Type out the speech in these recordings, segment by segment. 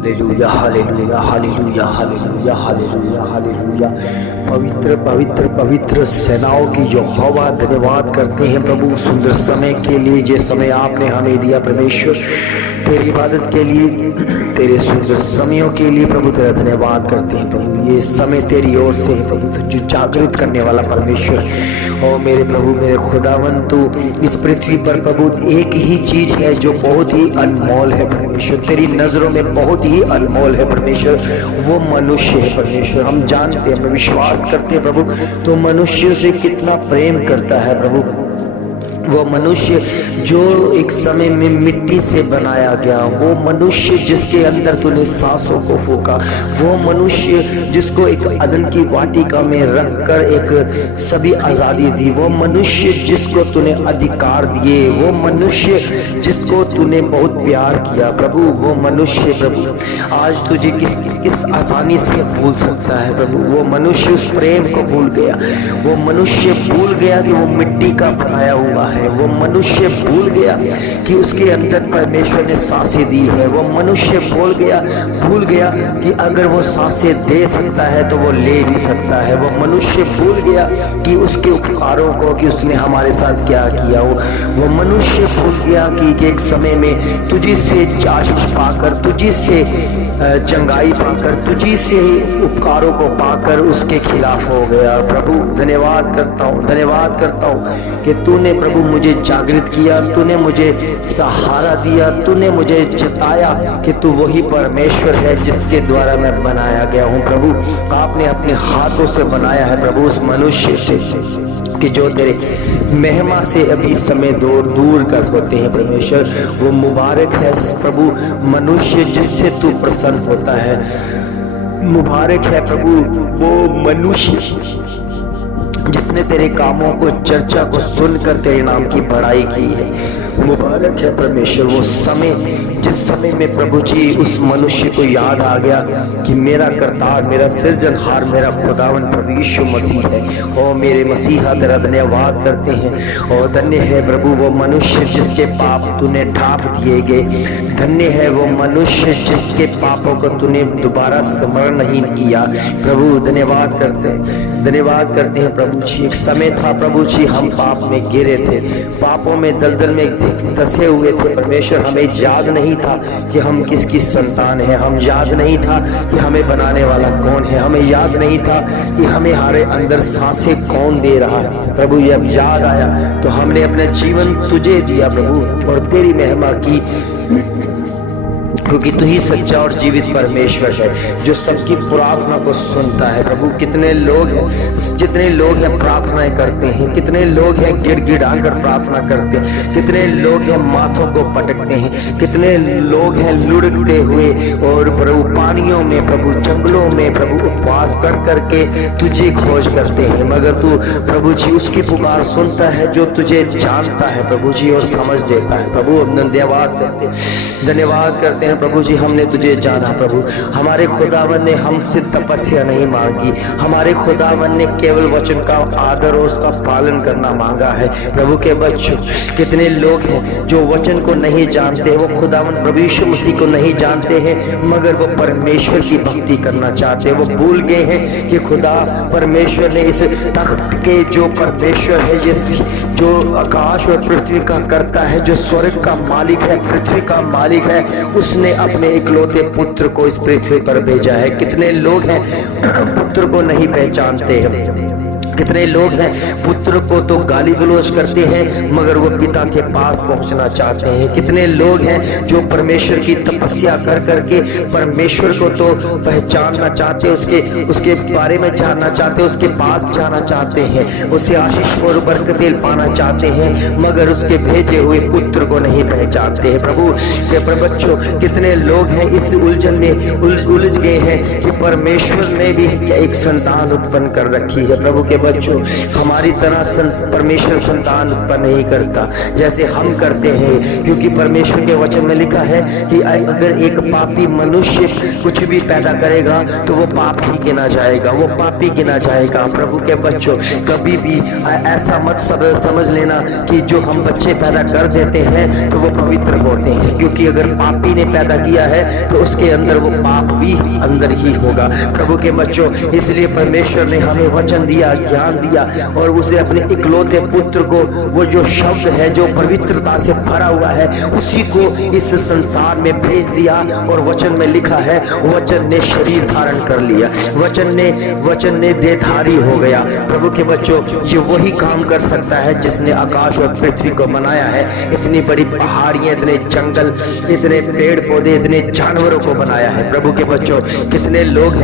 Hallelujah hallelujah hallelujah hallelujah hallelujah hallelujah. पवित्र पवित्र पवित्र सेनाओं की यहोवा धन्यवाद करते हैं प्रभु सुंदर समय के लिए, जो समय आपने हमें दिया परमेश्वर तेरी इबादत के लिए, तेरे सुंदर समयों के लिए प्रभु तेरा धन्यवाद करते हैं प्रभु। ये समय तेरी ओर से है प्रभु, जो जागृत करने वाला परमेश्वर। और मेरे प्रभु मेरे खुदावन, तू इस पृथ्वी पर प्रभु एक ही चीज है जो बहुत ही अनमोल है परमेश्वर, तेरी नजरों में बहुत ही अनमोल है परमेश्वर, वो मनुष्य है परमेश्वर। हम जानते हैं, विश्वास करते हैं प्रभु तो मनुष्य से कितना प्रेम करता है प्रभु। वो मनुष्य जो एक समय में मिट्टी से बनाया गया, वो मनुष्य जिसके अंदर तूने सांसों को फूका, वो मनुष्य जिसको एक अदन की वाटिका में रखकर एक सभी आजादी दी, वो मनुष्य जिसको तूने अधिकार दिए, वो मनुष्य जिसको तूने बहुत प्यार किया प्रभु, वो मनुष्य प्रभु आज तुझे किस आसानी से भूल सकता है प्रभु। वो मनुष्य उस प्रेम को भूल गया, वो मनुष्य भूल गया कि वो मिट्टी का बनाया हुआ है, वो मनुष्य भूल गया कि उसके अंदर परमेश्वर ने सांसें दी है, वो मनुष्य भूल गया कि अगर वो सांसें दे सकता है तो वो ले भी सकता है। वो मनुष्य भूल गया कि उसके उपकारों को, कि उसने हमारे साथ क्या किया। वो मनुष्य भूल गया कि एक समय में तुझी से आशीष पाकर, तुझी से चंगाई पाकर, तुझी से उपकारों को पाकर उसके खिलाफ हो गया। प्रभु धन्यवाद करता हूँ कि तूने प्रभु मुझे जागृत किया, तूने मुझे सहारा दिया, तूने मुझे जताया कि तू वही परमेश्वर है जिसके द्वारा मैं बनाया गया हूँ प्रभु। आपने अपने हाथों से बनाया है प्रभु उस मनुष्य से कि जो तेरे महिमा से अभी समय दूर कर होते हैं परमेश्वर। वो मुबारक है प्रभु मनुष्य जिससे तू प्रसन्न होता है, मुबारक है प्रभु वो मनुष्य जिसने तेरे कामों को चर्चा को सुनकर तेरे नाम की बड़ाई की है। मुबारक है परमेश्वर वो समय, जिस समय में प्रभु जी उस मनुष्य को याद आ गया कि मेरा करतार, मेरा सृजनहार, मेरा खुदावन प्रभु यीशु मसीह है। और मेरे मसीहा तेरा धन्यवाद करते हैं। और धन्य है प्रभु वो मनुष्य जिसके पाप तूने ढांप दिए गए, धन्य है वो मनुष्य जिसके पापों को तूने दोबारा स्मरण नहीं किया प्रभु। धन्यवाद करते हैं प्रभु जी। एक समय था प्रभु जी हम पाप में गिरे थे, पापों में दलदल में फंसे हुए थे परमेश्वर। हमें याद नहीं था कि हम किसकी संतान है, हम याद नहीं था कि हमें बनाने वाला कौन है, हमें याद नहीं था कि हमें हमारे अंदर सांसें कौन दे रहा है प्रभु। जब याद आया तो हमने अपना जीवन तुझे दिया प्रभु और तेरी महिमा की, क्योंकि तू ही सच्चा और जीवित परमेश्वर है जो सबकी प्रार्थना को सुनता है प्रभु। कितने लोग हैं, जितने लोग हैं प्रार्थनाएं करते हैं, कितने लोग हैं गिड़गिड़ा कर प्रार्थना करते हैं, कितने लोग हैं माथों को पटकते हैं, कितने लोग हैं लुढ़कते हुए और प्रभु पानियों में प्रभु जंगलों में प्रभु उपवास कर करके तुझे खोज करते हैं। मगर तू प्रभु जी उसकी पुकार सुनता है जो तुझे जानता है प्रभु जी और समझ देता है प्रभु। धन्यवाद करते हैं प्रभु जी। हमने तुझे जाना प्रभु, हमारे खुदावन ने हमसे तपस्या नहीं मांगी, हमारे खुदावन ने केवल वचन का आदर और उसका पालन करना मांगा है प्रभु के बच्चों। कितने लोग हैं जो वचन को नहीं जानते, वो खुदावन प्रभु यीशु मसीह को नहीं जानते हैं, मगर वो परमेश्वर की भक्ति करना चाहते हैं। वो भूल गए हैं कि खुदा परमेश्वर ने इस तख्त के जो परमेश्वर है, जो आकाश और पृथ्वी का करता है, जो स्वर्ग का मालिक है, पृथ्वी का मालिक है, उसने अपने इकलौते पुत्र को इस पृथ्वी पर भेजा है। कितने लोग हैं पुत्र को नहीं पहचानते हैं, कितने लोग हैं पुत्र को तो गाली गलौज करते हैं मगर वो पिता के पास पहुंचना चाहते हैं। कितने लोग हैं जो परमेश्वर की तपस्या कर करके परमेश्वर को तो पहचानना चाहते हैं, उसके बारे में जानना चाहते हैं, उसके पास जाना चाहते हैं, उससे आशीष और बरकतें पाना चाहते हैं मगर उसके भेजे हुए पुत्र को नहीं पहचानते हैं। प्रभु के बच्चों, कितने लोग हैं इस उलझन में उलझ गए हैं कि परमेश्वर ने भी एक संतान उत्पन्न कर रखी है। प्रभु के बच्चों, हमारी तरह परमेश्वर संतान उत्पन्न नहीं करता जैसे हम करते हैं, क्योंकि परमेश्वर के वचन में लिखा है कि अगर एक पापी मनुष्य कुछ भी पैदा करेगा तो वो पाप ही गिना जाएगा, वो पापी गिना जाएगा। प्रभु के बच्चों, कभी भी ऐसा मत समझ लेना कि जो हम बच्चे पैदा कर देते हैं तो वो पवित्र होते हैं, क्योंकि अगर पापी ने पैदा किया है तो उसके अंदर वो पाप भी अंदर ही होगा। प्रभु के बच्चों, इसलिए परमेश्वर ने हमें वचन दिया, ज्ञान दिया और उसे अपने इकलौते पुत्र को, वो जो शब्द है जो पवित्रता से भरा हुआ है, उसी को इस संसार में भेज दिया। और वचन में लिखा है, वचन ने शरीर धारण कर लिया, वचन ने देहधारी हो गया। प्रभु के बच्चों, ये वही काम कर सकता है जिसने आकाश और पृथ्वी को बनाया है, इतनी बड़ी पहाड़ियां, इतने जंगल, इतने पेड़ पौधे, इतने जानवरों को बनाया है। प्रभु के बच्चों, कितने लोग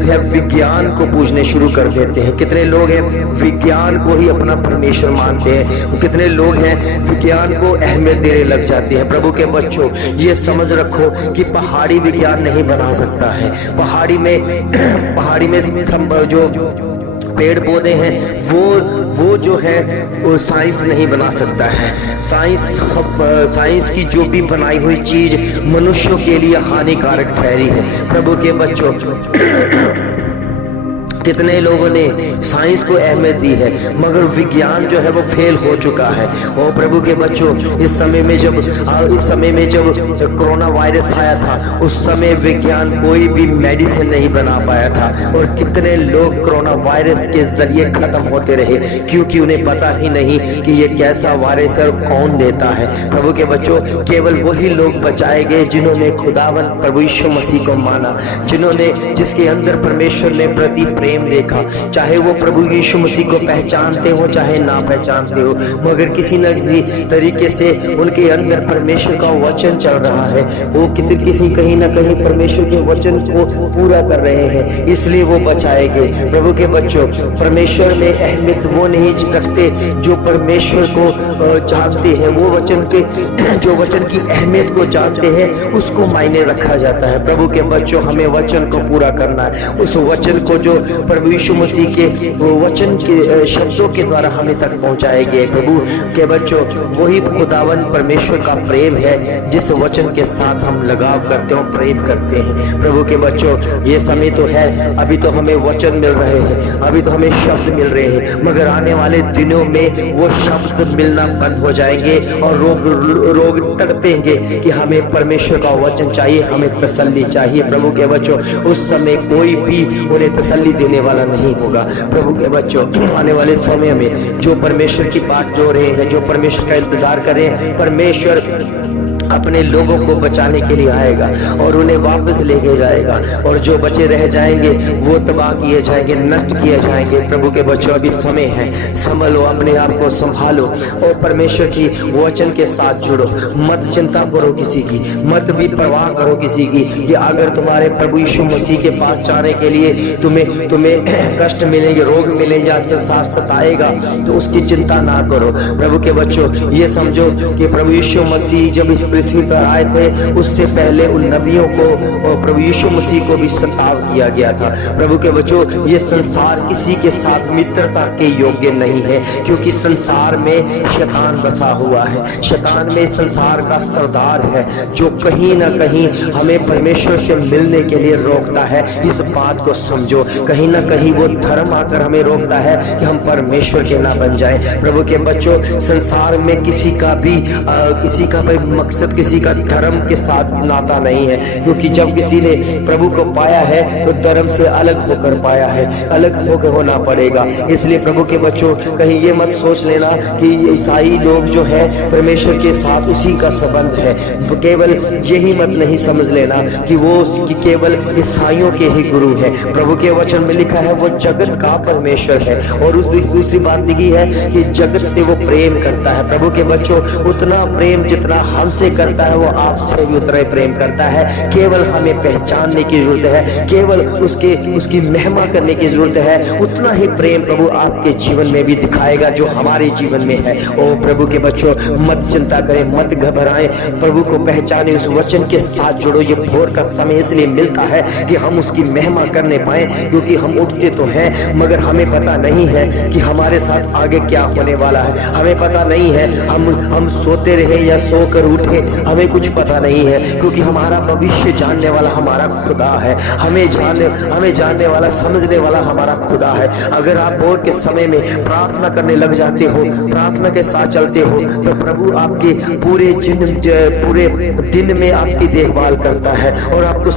हैं विज्ञान को पूजने शुरू कर देते हैं, कितने लोग हैं विज्ञान को ही अपना परमेश्वर मानते हैं, कितने लोग हैं विज्ञान को अहमियत देने लग जाते हैं। प्रभु के बच्चों, ये समझ रखो कि पहाड़ी विज्ञान नहीं बना सकता है। पहाड़ी में जो पेड़ पौधे हैं वो जो है वो साइंस नहीं बना सकता है। साइंस की जो भी बनाई हुई चीज मनुष्यों के लिए हानिकारक ठहरी है। प्रभु के बच्चों, कितने लोगों ने साइंस को अहमियत दी है मगर विज्ञान जो है वो फेल हो चुका है। और प्रभु के बच्चों, इस समय में जब कोरोना वायरस आया था, उस समय विज्ञान कोई भी मेडिसिन नहीं बना पाया था और कितने लोग कोरोना वायरस के जरिए खत्म होते रहे, क्योंकि उन्हें पता ही नहीं कि ये कैसा वायरस है और कौन देता है। प्रभु के बच्चों, केवल वही लोग बचाए गए जिन्होंने खुदावन प्रभु यीशु मसीह को माना, जिसके अंदर परमेश्वर ने प्रति प्रेम देखा। चाहे वो प्रभु यीशु मसीह को पहचानते हो चाहे ना पहचानते हो, मगर किसी न किसी तरीके से उनके अंदर परमेश्वर का वचन चल रहा है, वो कहीं ना कहीं परमेश्वर के वचन को पूरा कर रहे हैं, इसलिए वो बचाए गए। प्रभु के बच्चों, परमेश्वर में अहमियत वो नहीं रखते जो परमेश्वर को जानते हैं, वो जो वचन की अहमियत को जानते हैं उसको मायने रखा जाता है। प्रभु के बच्चों, हमें वचन को पूरा करना है, उस वचन को जो प्रभु यीशु मसीह के वचन के शब्दों के द्वारा हमें तक पहुंचाए गए। प्रभु के बच्चों, वही खुदावन परमेश्वर का प्रेम है जिस वचन के साथ हम लगाव करते हैं, प्रेम करते हैं। प्रभु के बच्चों, ये समय तो है, अभी तो हमें वचन मिल रहे हैं, अभी तो हमें शब्द मिल रहे हैं, मगर आने वाले दिनों में वो शब्द मिलना बंद हो जाएंगे और रोग तड़पेंगे कि हमें परमेश्वर का वचन चाहिए, हमें तसल्ली चाहिए। प्रभु के बच्चों, उस समय कोई भी उन्हें तसल्ली देने वाला नहीं होगा। प्रभु के बच्चों, आने वाले समय में जो परमेश्वर की बात जो रहे हैं, जो परमेश्वर का इंतजार कर रहे हैं, परमेश्वर अपने लोगों को बचाने के लिए आएगा और उन्हें वापस लेके जाएगा, और जो बचे रह जाएंगे वो तबाह किए जाएंगे, नष्ट किए जाएंगे। प्रभु के बच्चों, अभी समय है, संभलो, अपने आप को संभालो और परमेश्वर की वचन के साथ जुड़ो। मत चिंता करो किसी की, मत भी परवाह करो किसी की कि अगर तुम्हारे प्रभु यीशु मसीह के पास जाने के लिए तुम्हें कष्ट मिलेंगे, रोग मिलेंगे या साथ सताएगा, तो उसकी चिंता ना करो। प्रभु के बच्चों, ये समझो कि प्रभु यीशु मसीह जब इस पृथ्वी पर आए थे, उससे पहले उन नबियों को और प्रभु यीशु मसीह को भी सताव किया गया था। प्रभु के बच्चों, ये संसार किसी के साथ मित्रता के योग्य नहीं है, क्योंकि संसार में शैतान बसा हुआ है। शैतान में संसार का सरदार है जो कहीं ना कहीं हमें परमेश्वर से मिलने के लिए रोकता है। इस बात को समझो, कहीं ना कहीं वो धर्म आकर हमें रोकता है कि हम परमेश्वर के ना बन जाए। प्रभु के बच्चों, संसार में किसी का भी मकसद किसी का धर्म के साथ नाता नहीं है, क्योंकि जब किसी ने प्रभु को पाया है तो धर्म से अलग होकर पाया है, अलग होकर होना पड़ेगा। इसलिए प्रभु के बच्चों, कहीं ये मत सोच लेना कि ईसाई लोग जो है परमेश्वर के साथ उसी का संबंध है। केवल यही मत नहीं समझ लेना कि वो केवल ईसाइयों के ही गुरु है। प्रभु के वचन में लिखा है वो जगत का परमेश्वर है। और उस दूसरी बात लिखी है कि जगत से वो प्रेम करता है। प्रभु के बच्चों, उतना प्रेम जितना हमसे करता है वो आपसे भी उतना ही प्रेम करता है। केवल हमें पहचानने की जरूरत है, केवल उसकी महिमा करने की जरूरत है। उतना ही प्रेम प्रभु आपके जीवन में भी दिखाएगा जो हमारे जीवन में है। ओ प्रभु के बच्चों, मत चिंता करें, मत घबराएं, प्रभु को पहचाने, उस वचन के साथ जुड़ो। ये भोर का समय इसलिए मिलता है कि हम उसकी महिमा करने पाए, क्योंकि हम उठते तो हैं मगर हमें पता नहीं है कि हमारे साथ आगे क्या होने वाला है। हमें पता नहीं है हम सोते रहे या सोकर उठे, हमें कुछ पता नहीं है, क्योंकि हमारा भविष्य जानने वाला हमारा खुदा है। हमें जानने वाला, समझने वाला हमारा खुदा है। अगर आप भोर के समय में प्रार्थना करने लग जाते हो, प्रार्थना के साथ चलते हो, तो प्रभु आपके पूरे दिन में आपकी देखभाल करता है और आपको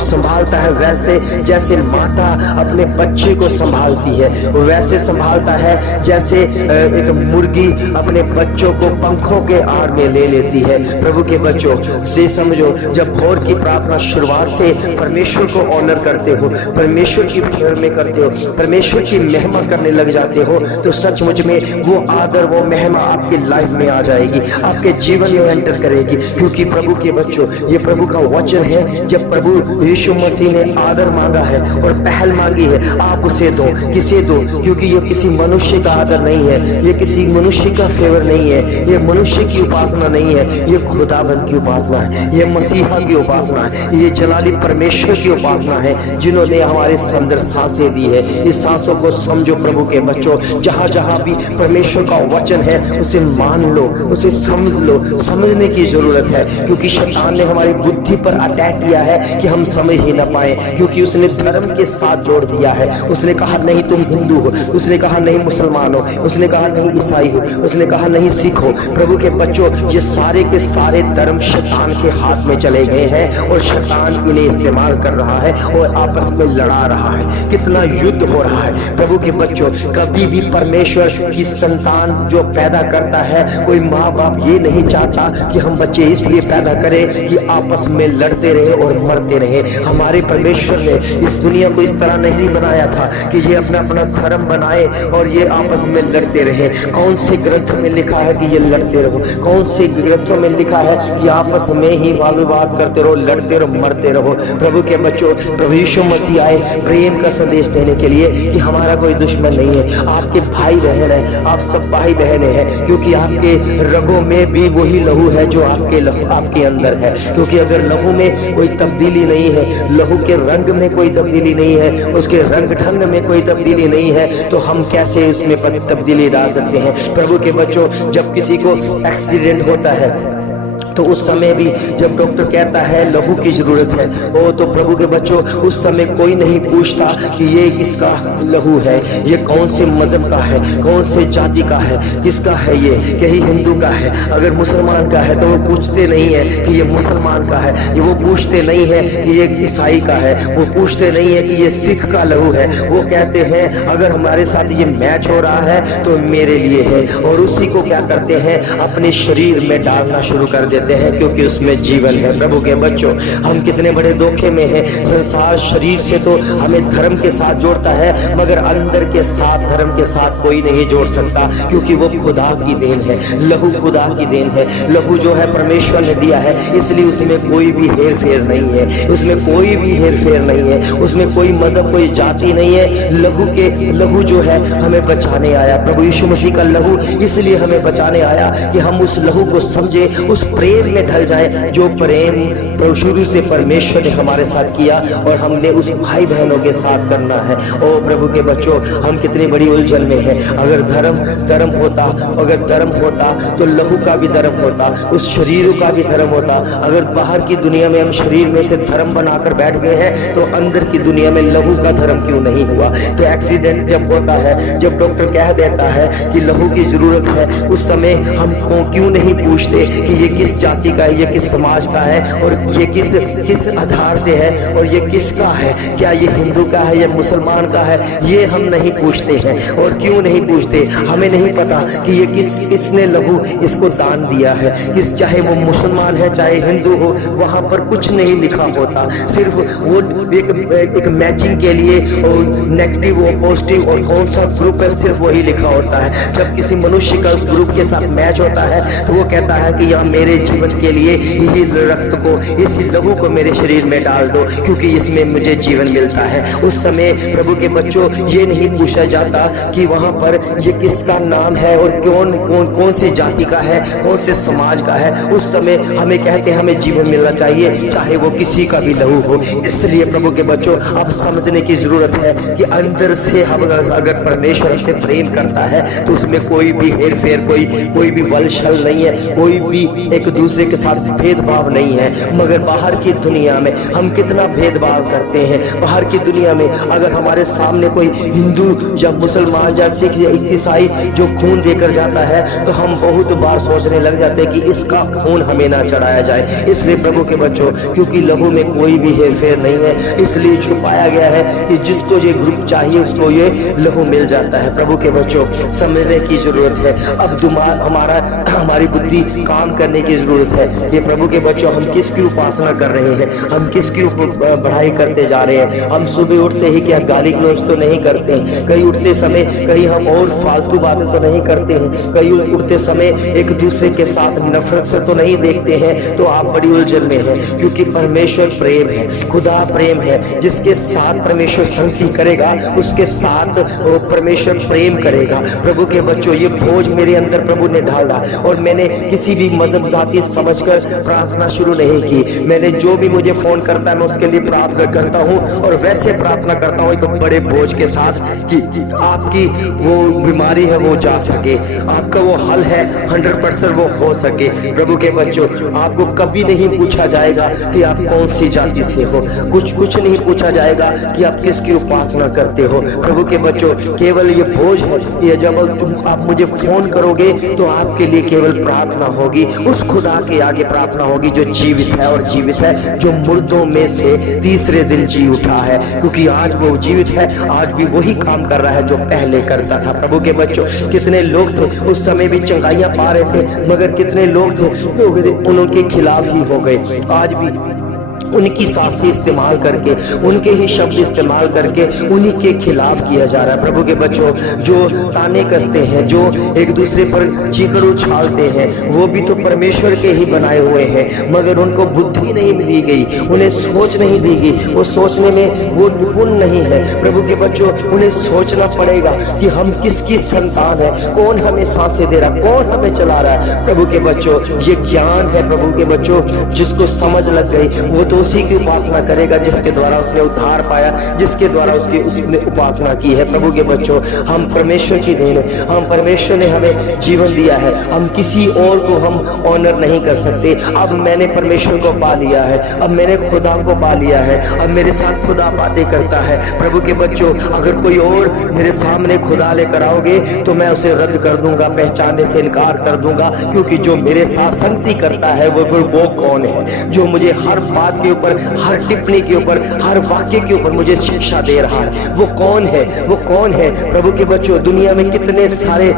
संभालता है वैसे जैसे माता अपने बच्चे को संभालती है, वैसे संभालता है जैसे एक मुर्गी अपने बच्चों को पंखों के आड़ में ले लेती है। प्रभु के बच्चों से समझो, जब भोर की प्रार्थना शुरुआत से परमेश्वर को ऑनर करते हो, परमेश्वर की फेवर में करते हो, परमेश्वर की महिमा करने लग जाते हो, तो सचमुच में वो आदर, वो महिमा आपकी लाइफ में आ जाएगी, आपके जीवन में एंटर करेगी। क्योंकि प्रभु के बच्चों, ये प्रभु का वचन है, जब प्रभु यीशु मसीह ने आदर मांगा है और पहल मांगी है, आप उसे दो। किसे दो? क्योंकि ये किसी मनुष्य का आदर नहीं है, ये किसी मनुष्य का फेवर नहीं है, ये मनुष्य की उपासना नहीं है, ये खुदाबंद की उपासना है, ये मसीहा की उपासना है, ये जलाली परमेश्वर की उपासना है, जिन्होंने हमारे अंदर सांसें दी है। इस सांसों को समझो प्रभु के बच्चों, जहां जहां भी परमेश्वर का वचन है उसे मान लो, उसे समझ लो। समझने की जरूरत है, क्योंकि शैतान ने हमारी बुद्धि पर अटैक किया है कि हम समझ ही ना पाए, क्योंकि उसने धर्म के साथ जोड़ दिया है। उसने कहा नहीं तुम हिंदू हो, उसने कहा नहीं मुसलमान हो, उसने कहा नहीं ईसाई हो, उसने कहा नहीं सिख हो। प्रभु के बच्चों, ये सारे के सारे धर्म शैतान के हाथ में चले गए हैं और शैतान इन्हें इस्तेमाल कर रहा है और आपस में लड़ा रहा है। कितना युद्ध हो रहा है। प्रभु के बच्चों, कभी भी परमेश्वर की संतान जो पैदा करता है, कोई माँ बाप ये नहीं चाहता कि हम बच्चे इसलिए पैदा करें कि आपस में लड़ते रहे और मरते रहे। हमारे परमेश्वर ने इस दुनिया को इस तरह नहीं बनाया था कि ये अपना अपना धर्म बनाए और ये आपस में लड़ते रहे। कौन से ग्रंथ में लिखा है कि ये लड़ते रहो? कौन से ग्रंथों में लिखा है कि आपस में ही वाद विवाद करते रहो, लड़ते रहो, मरते रहो? प्रभु के बच्चों, प्रभु यीशु मसीह आए प्रेम का संदेश देने के लिए कि हमारा कोई दुश्मन नहीं है, आपके भाई बहन है, आप सब भाई बहने हैं, क्योंकि आपके रगों में भी वही लहू है जो आपके अंदर है। क्योंकि अगर लहू में कोई तब्दीली नहीं है, लहू के रंग में कोई तब्दीली नहीं है, उसके रंग ढंग में कोई तब्दीली नहीं है, तो हम कैसे इसमें तब्दीली ला सकते हैं? प्रभु के बच्चों, जब किसी को एक्सीडेंट होता है तो उस समय भी जब डॉक्टर कहता है लहू की जरूरत है, वो तो प्रभु के बच्चों उस समय कोई नहीं पूछता कि ये किसका लहू है, ये कौन से मजहब का है, कौन से जाति का है, किसका है, ये कहीं हिंदू का है। अगर मुसलमान का है तो वो पूछते नहीं है कि ये मुसलमान का है, ये वो पूछते नहीं है कि ये ईसाई का है, वो पूछते नहीं है कि ये सिख का लहू है। वो कहते हैं अगर हमारे साथ ये मैच हो रहा है तो मेरे लिए है, और उसी को क्या करते हैं, अपने शरीर में डालना शुरू कर देते हैं, क्योंकि उसमें जीवन है। प्रभु के बच्चों, हम कितने बड़े धोखे में हैं। संसार शरीर से तो हमें धर्म के साथ जोड़ता है, मगर अंदर के साथ धर्म के साथ कोई नहीं जोड़ सकता, क्योंकि वो खुदा की देन है। लहू खुदा की देन है। लहू जो है परमेश्वर ने दिया है, इसलिए उसमें कोई भी हेर फेर नहीं है, उसमें कोई भी हेर फेर नहीं है, उसमें कोई मजहब, कोई जाति नहीं है। लहू जो है हमें बचाने आया। प्रभु यीशु मसीह का लहू इसलिए हमें बचाने आया कि हम उस लहू को समझे, उस प्रेम प्रेम में ढल जाए, जो प्रेम शुरू से परमेश्वर ने हमारे साथ किया और हमने उस भाई बहनों के साथ करना है। ओ प्रभु के बच्चों, हम कितनी बड़ी उलझन में हैं। अगर धर्म होता, अगर धर्म होता तो लहू का भी धर्म होता, उस शरीर का भी धर्म होता। अगर बाहर की दुनिया में हम शरीर में से धर्म बनाकर बैठ गए हैं तो अंदर की दुनिया में लहू का धर्म क्यों नहीं हुआ? तो एक्सीडेंट जब होता है, जब डॉक्टर कह देता है कि लहू की जरूरत है, उस समय हम क्यों नहीं पूछते कि ये किस जाति का है, ये किस समाज का है और ये किस आधार से है और ये किसका है, क्या ये हिंदू का है या मुसलमान का है? ये हम नहीं पूछते हैं। और क्यों नहीं पूछते? हमें नहीं पता कि ये किसने लहू इसको दान दिया है। किस, चाहे वो मुसलमान है चाहे हिंदू हो, वहां पर कुछ नहीं लिखा होता, सिर्फ वो एक मैचिंग के लिए नेगेटिव और पॉजिटिव और कौन सा ग्रुप है सिर्फ वही लिखा होता है। जब किसी मनुष्य का ग्रुप के साथ मैच होता है तो वो कहता है कि यह मेरे जीवन के लिए यही रक्त को, इसी लहू को मेरे शरीर में डाल दो क्योंकि इसमें मुझे जीवन मिलता है। उस समय प्रभु के बच्चों ये नहीं पूछा जाता कि वहां पर ये किसका नाम है और कौन सी जाति का है, कौन से समाज का है। उस समय हमें कहते हैं हमें जीवन मिलना चाहिए चाहे वो किसी का भी लहू हो। इसलिए प्रभु के बच्चों, अब समझने की जरूरत है कि अंदर से हम अगर परमेश्वर हमसे प्रेम करता है तो उसमें कोई भी हेर फेर, कोई भी वलछल नहीं है, कोई भी एक दूसरे के साथ भेदभाव नहीं है। मगर बाहर की दुनिया में हम कितना भेदभाव करते हैं। बाहर की दुनिया में अगर हमारे सामने कोई हिंदू या मुसलमान या सिख या ईसाई जो खून देकर जाता है तो हम बहुत बार सोचने लग जाते हैं कि इसका खून हमें ना चढ़ाया जाए। इसलिए प्रभु के बच्चों, क्योंकि लहू में कोई भी हेर फेर नहीं है, इसलिए छुपाया गया है कि जिसको ये ग्रुप चाहिए उसको ये लहू मिल जाता है। प्रभु के बच्चों, समझने की जरूरत है। अब हमारी बुद्धि काम करने की जरूरत है। ये प्रभु के बच्चों, हम किसकी उपासना कर रहे हैं, हम किसकी बढ़ाई करते जा रहे हैं। हम सुबह उठते ही क्या गाली गलौज तो नहीं करते हैं, कहीं उठते समय कहीं हम और फालतू बातें तो नहीं करते हैं, कहीं उठते समय एक दूसरे के साथ नफरत से तो नहीं देखते हैं। तो आप बड़ी उलझन में हैं, क्योंकि परमेश्वर प्रेम है, खुदा प्रेम है। जिसके साथ परमेश्वर संगति करेगा उसके साथ परमेश्वर प्रेम करेगा। प्रभु के बच्चों, ये बोझ मेरे अंदर प्रभु ने डाला और मैंने किसी भी मजहब जाति समझकर प्रार्थना शुरू नहीं की। मैंने जो भी मुझे फोन करता है मैं उसके लिए प्रार्थना करता हूँ और वैसे प्रार्थना करता हूँ एक बड़े बोझ के साथ कि आपकी वो बीमारी है वो जा सके, आपका वो हल है 100% वो हो सके। प्रभु के बच्चों, आपको कभी नहीं पूछा जाएगा कि आप कौन सी जाति से हो, कुछ नहीं पूछा जाएगा कि आप किसकी उपासना करते हो। प्रभु के बच्चों, केवल ये बोझ है, ये जब आप मुझे फोन करोगे तो आपके लिए केवल प्रार्थना होगी, उस खुदा के आगे प्रार्थना होगी जो जीवित है और जीवित है, जो मुर्दों में से तीसरे दिन जी उठा है। क्योंकि आज वो जीवित है, आज भी वही काम कर रहा है जो पहले करता था। प्रभु के बच्चों, कितने लोग थे उस समय भी चंगाइयां पा रहे थे, मगर कितने लोग थे उनके खिलाफ ही हो गए। आज भी उनकी सांसें इस्तेमाल करके, उनके ही शब्द इस्तेमाल करके उन्हीं के खिलाफ किया जा रहा है। प्रभु के बच्चों, जो ताने कसते हैं, जो एक दूसरे पर चीकड़ उछालते हैं, वो भी तो परमेश्वर के ही बनाए हुए हैं, मगर उनको बुद्धि नहीं दी गई, उन्हें सोच नहीं दी गई, वो सोचने में वो निपुण नहीं है। प्रभु के बच्चों, उन्हें सोचना पड़ेगा कि हम किसकी संतान है, कौन हमें सांसें दे रहा, कौन हमें चला रहा है। प्रभु के बच्चों, ये ज्ञान है प्रभु के बच्चों, जिसको समझ लग गई वो तो उसी की उपासना करेगा जिसके द्वारा उसने उद्धार पाया, जिसके द्वारा उसने उपासना की है। प्रभु के बच्चों, हम परमेश्वर की देन है, हम परमेश्वर ने हमें जीवन दिया है, हम किसी और को हम ऑनर नहीं कर सकते। अब मैंने परमेश्वर को पा लिया है, अब मैंने खुदा को पा लिया है, अब मेरे साथ खुदा बातें करता है। प्रभु के बच्चों, अगर कोई और मेरे सामने खुदा लेकर आओगे तो मैं उसे रद्द कर दूंगा, पहचानने से इनकार कर दूंगा, क्योंकि जो मेरे साथ संगति करता है वो कौन है, जो मुझे हर बात के ऊपर, हर टिप्पणी के ऊपर, हर वाक्य के ऊपर मुझे शिक्षा दे रहा है, वो कौन है, वो कौन है। प्रभु के बच्चों, दुनिया में कितने सारे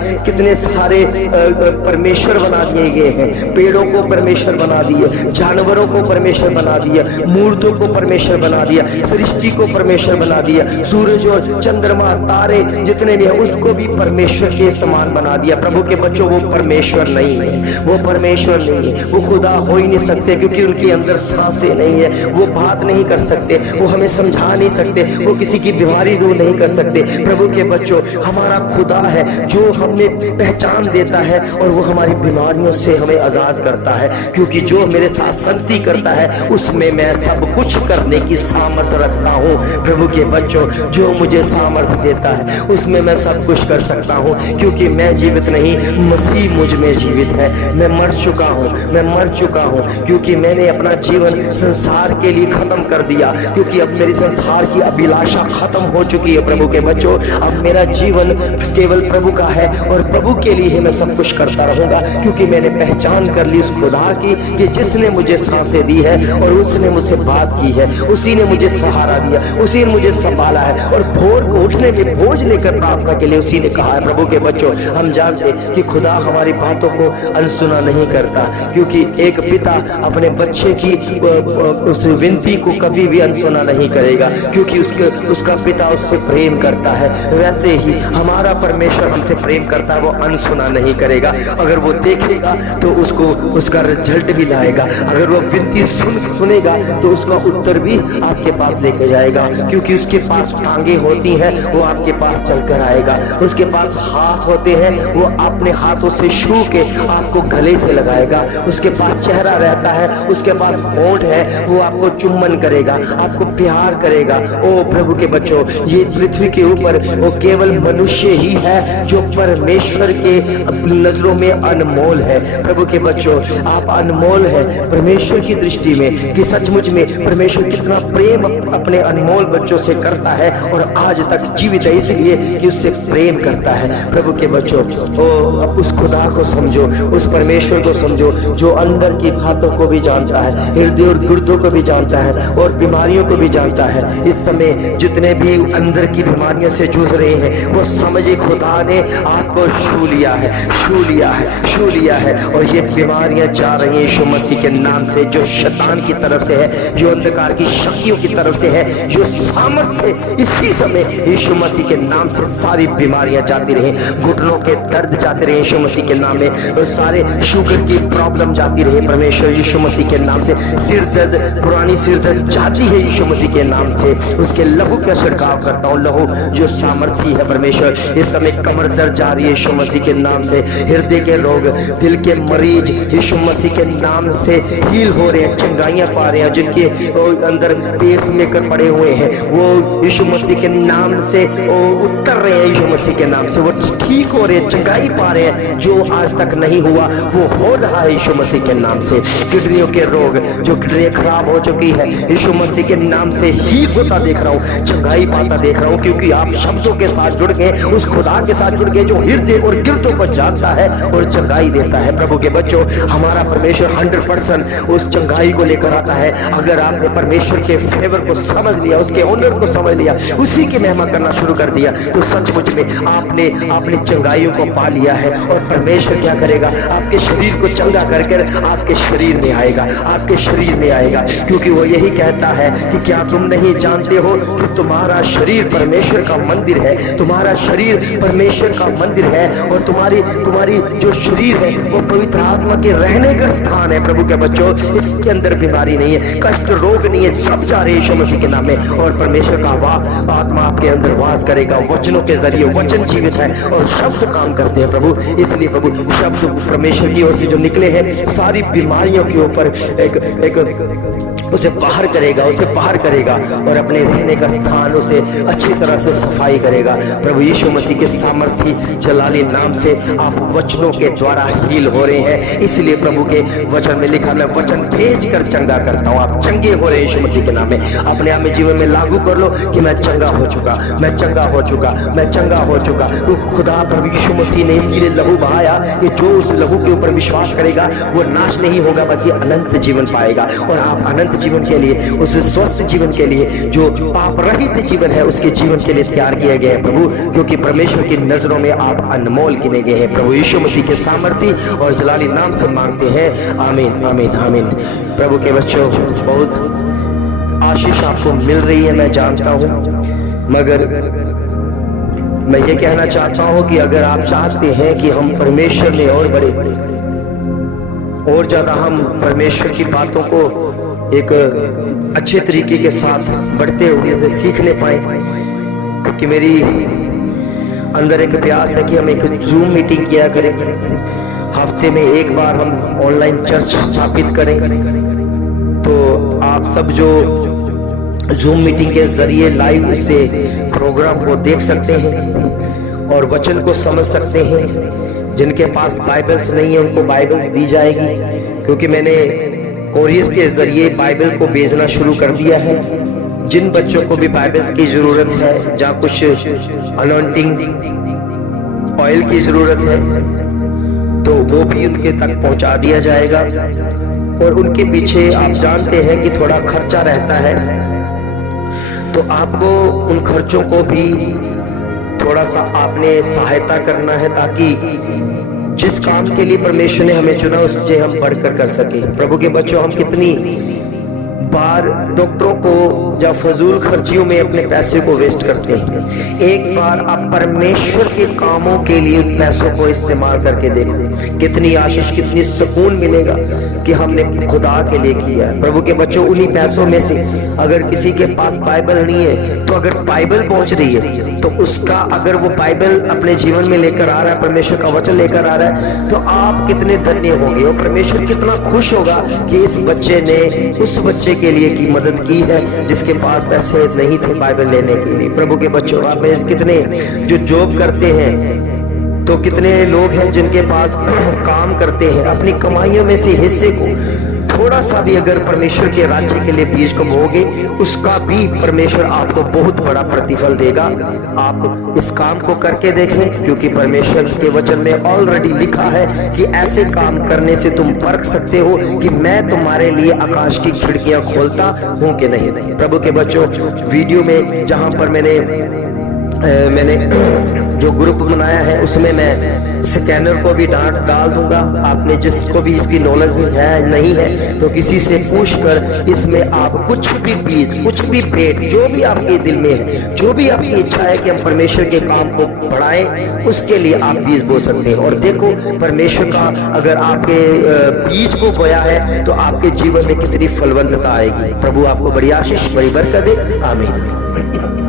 परमेश्वर बना दिए गए हैं। पेड़ों को परमेश्वर बना दिए, जानवरों को परमेश्वर बना दिया, मूर्तों को परमेश्वर बना दिया, सृष्टि को परमेश्वर बना दिया, सूरज और चंद्रमा तारे जितने भी हैं उसको भी परमेश्वर के समान बना दिया। प्रभु के बच्चों, वो परमेश्वर नहीं है, वो परमेश्वर नहीं है, वो खुदा हो ही नहीं सकते, क्योंकि उनके अंदर सांसें नहीं है, है, वो बात नहीं कर सकते, वो हमें समझा नहीं सकते, वो किसी की बीमारी दूर नहीं कर सकते। प्रभु के बच्चों, हमारा खुदा है जो हमें पहचान देता है और वो हमारी बीमारियों से हमें आजाद करता है, क्योंकि जो मेरे साथ संगति करता है उसमें मैं सब कुछ करने की सामर्थ रखता हूँ। प्रभु के बच्चों, जो मुझे सामर्थ देता है उसमें मैं सब कुछ कर सकता हूँ, क्योंकि मैं जीवित नहीं, मसीह मुझ में जीवित है। मैं मर चुका हूँ, मैं मर चुका हूँ, क्योंकि मैंने अपना जीवन संसार के लिए खत्म कर दिया, क्योंकि अब मेरी संसार की अभिलाषा खत्म हो चुकी है। प्रभु के बच्चों, अब मेरा जीवन केवल प्रभु का है और प्रभु के लिए ही मैं सब कुछ करता रहूंगा, क्योंकि मैंने पहचान कर ली उस खुदा की कि जिसने मुझे सांसें दी है और उसने मुझसे बात की है, उसी ने मुझे सहारा दिया, उसी ने मुझे संभाला है, और भोर को उठने में बोझ लेकर प्रार्थना के लिए उसी ने कहा है। प्रभु के बच्चों, हम जानते कि खुदा हमारी बातों को अनसुना नहीं करता, क्योंकि एक पिता अपने बच्चे की उस विनती को कभी भी अनसुना नहीं करेगा, क्योंकि उसका पिता उससे प्रेम करता है। वैसे ही हमारा परमेश्वर हमसे प्रेम करता है, वो अनसुना नहीं करेगा। अगर वो देखेगा तो उसको उसका रिजल्ट भी लाएगा, अगर वो विनती सुनेगा तो उसका उत्तर भी आपके पास लेके जाएगा, क्योंकि उसके पास टांगे होती हैं, वो आपके पास चलकर आएगा। उसके पास हाथ होते हैं, वो अपने हाथों से छू के आपको गले से लगाएगा। उसके पास चेहरा रहता है, उसके पास होंठ है, वो आपको चुम्बन करेगा, आपको प्यार करेगा। ओ प्रभु के बच्चों, ये पृथ्वी के ऊपर वो केवल मनुष्य ही है जो परमेश्वर के नजरों में अनमोल है। प्रभु के बच्चों, आप अनमोल है परमेश्वर की दृष्टि में, कि सचमुच में परमेश्वर कितना प्रेम अपने अनमोल बच्चों से करता है और आज तक जीवित है, इसलिए कि उससे प्रेम करता है। प्रभु के बच्चों, उस खुदा को समझो, उस परमेश्वर को समझो जो अंदर की बातों को भी जानता है, हृदय और गुर्दों को भी जानता है और बीमारियों को भी जानता है। इस समय जितने भी अंदर की बीमारियों से जूझ रहे हैं, वो समझे खुदा ने आपको छू लिया है, छू लिया है, छू लिया है, और ये बीमारियां जा रही हैं यीशु मसीह के नाम से। जो शैतान की तरफ से है, जो अंधकार की शक्तियों की तरफ से है, जो सामर्थ से इसी समय यीशु मसीह के नाम से सारी बीमारियां जाती रही, घुटनों के दर्द जाते रहे यीशु मसीह के नाम में, और सारे शुगर की प्रॉब्लम जाती रहे परमेश्वर यीशु मसीह के नाम से। सिर दर्द, पुरानी सिर दर्द जाती है यीशु मसीह के नाम से। उसके लहू का छिड़काव करता हूँ, लहू जो सामर्थी है परमेश्वर। इस समय कमर दर्द जा रही है यीशु मसीह के नाम से, हृदय के रोग, दिल के मरीज यीशु मसीह के नाम से हील हो रहे हैं, चंगाइयां पा रहे हैं। जिनके अंदर पेस मेकर पड़े हुए हैं, वो यीशु मसीह के नाम से उतर रहे हैं, यीशु मसीह के नाम से वो ठीक हो रहे हैं, चंगाई पा रहे हैं। जो आज तक नहीं हुआ वो हो रहा है यीशु मसीह के नाम से। किडनियों के रोग, जो किडनी खराब हो चुकी है, यीशु मसीह के नाम से ही होता देख रहा हूँ, चंगाई पाता देख रहा हूँ, क्योंकि आप शब्दों के साथ जुड़ गए, उस खुदा के साथ जुड़ गए जो हृदय और गिरदों को जानता है और चंगाई देता है। प्रभु के बच्चों, हमारा परमेश्वर 100% उस चंगाई को लेकर आता है। अगर आपने परमेश्वर के फेवर को समझ लिया, उसके ऑनर को समझ लिया, उसी की महिमा करना शुरू कर दिया, तो सचमुच में आपने चंगाइयों को पा लिया है। और परमेश्वर क्या करेगा, आपके शरीर को चंगा करके आपके शरीर में आएगा, आपके शरीर में आएगा, क्योंकि वो यही कहता है कि क्या तुम नहीं जानते हो कि तुम्हारा शरीर परमेश्वर का मंदिर है, तुम्हारा शरीर परमेश्वर का मंदिर है, और तुम्हारी जो शरीर है वो पवित्र आत्मा के रहने का स्थान है। प्रभु के बच्चों, इसके अंदर बीमारी नहीं है, कष्ट रोग नहीं है, सब जा रहे यीशु मसीह के नाम में, और परमेश्वर का आत्मा आपके अंदर वास करेगा। वचनों के जरिए, वचन जीवित है और शब्द काम करते हैं प्रभु। इसलिए प्रभु, शब्द परमेश्वर की ओर से जो निकले हैं, सारी बीमारियों के ऊपर एक उसे बाहर करेगा, उसे बाहर करेगा, और अपने रहने का स्थान उसे अच्छी तरह से सफाई करेगा। प्रभु यीशु मसीह के सामर्थी जलाली नाम से आप वचनों के द्वारा हील हो रहे हैं। इसलिए प्रभु के वचन में लिखा, मैं वचन भेज कर चंगा करता हूँ। आप चंगे हो रहे हैं यीशु मसीह के नाम में। अपने आप में जीवन में लागू कर लो कि मैं चंगा हो चुका, मैं चंगा हो चुका, मैं चंगा हो चुका। तो खुदा प्रभु यीशु मसीह ने इसलिए लहू बहाया कि जो उस लहू के ऊपर विश्वास करेगा वो नाश नहीं होगा, बल्कि अनंत जीवन पाएगा। और आप अनंत जीवन के लिए, उस स्वस्थ जीवन के लिए, जो पाप रहित जीवन है, उसके जीवन के लिए तैयार किए गए हैं प्रभु, क्योंकि परमेश्वर की नजरों में आप अनमोल गिने गए हैं। प्रभु यीशु मसीह के सामर्थी और जलाली नाम से मांगते हैं, आमीन, आमीन, आमीन। प्रभु के बच्चों, बहुत आशीष आपको मिल रही है, मैं जानता हूं, मगर मैं ये कहना चाहता हूं कि अगर आप चाहते हैं कि हम परमेश्वर में और बड़े, और ज्यादा हम परमेश्वर की बातों को एक अच्छे तरीके के साथ बढ़ते हुए उसे सीखने पाए, क्योंकि मेरी अंदर एक प्रयास है कि हम एक जूम मीटिंग किया करें, हफ्ते में एक बार हम ऑनलाइन चर्च स्थापित करें। तो आप सब जो जूम मीटिंग के जरिए लाइव उससे प्रोग्राम को देख सकते हैं और वचन को समझ सकते हैं। जिनके पास बाइबल्स नहीं है उनको बाइबल्स दी जाएगी, क्योंकि मैंने कोरियर के जरिए बाइबल को भेजना शुरू कर दिया है। जिन बच्चों को भी बाइबल्स की जरूरत है, जहाँ कुछ अनॉइंटिंग ऑयल की जरूरत है, तो वो भी उनके तक पहुंचा दिया जाएगा। और उनके पीछे आप जानते हैं कि थोड़ा खर्चा रहता है, तो आपको उन खर्चों को भी थोड़ा सा आपने सहायता करना है, ताकि जिस काम के लिए परमेश्वर ने हमें चुना उससे हम बढ़कर कर सके। प्रभु के बच्चों, हम कितनी बार डॉक्टरों को या फजूल खर्चियों में अपने पैसे को वेस्ट करते हैं। एक बार आप परमेश्वर के कामों के लिए पैसों को इस्तेमाल करके देखो, कितनी आशीष, कितनी सुकून मिलेगा कि हमने खुदा के लिए किया है। प्रभु के बच्चों, उन्हीं पैसों में से अगर किसी के पास बाइबल नहीं है, तो अगर बाइबल पहुंच रही है तो उसका, अगर वो बाइबल अपने जीवन में लेकर आ रहा है, परमेश्वर का वचन लेकर आ रहा है, तो आप कितने धन्य होंगे और परमेश्वर कितना खुश होगा कि इस बच्चे ने उस बच्चे के लिए की मदद की है जिसके पास पैसे नहीं थे बाइबल लेने के लिए। प्रभु के बच्चों, आप में कितने जो जॉब करते हैं, तो कितने लोग हैं जिनके पास काम करते हैं, अपनी कमाइयों में से हिस्से को थोड़ा सा भी अगर परमेश्वर के राज्य के लिए बीज को बोओगे, उसका भी परमेश्वर आपको बहुत बड़ा प्रतिफल देगा। आप इस काम को करके देखें, क्योंकि परमेश्वर के वचन में ऑलरेडी लिखा है कि ऐसे काम करने से तुम परख सकते हो कि मैं तुम्हारे लिए आकाश की खिड़कियां खोलता हूं कि नहीं। प्रभु के बच्चों, वीडियो में जहां पर मैंने जो ग्रुप बनाया है उसमें मैं स्कैनर को भी डाल दूंगा। आपने जिसको भी इसकी नॉलेज है नहीं है, तो किसी से पूछकर इसमें आप कुछ भी बीज, कुछ भी भेंट, जो भी आपके दिल में है, जो भी आपकी इच्छा है कि हम परमेश्वर के काम को बढ़ाएं, उसके लिए आप बीज बो सकते हैं। और देखो, परमेश्वर का अगर आपके बीज को बोया है तो आपके जीवन में कितनी फलवंतता आएगी। प्रभु आपको बड़ी आशीष, बड़ी बरकत दे। आमीन।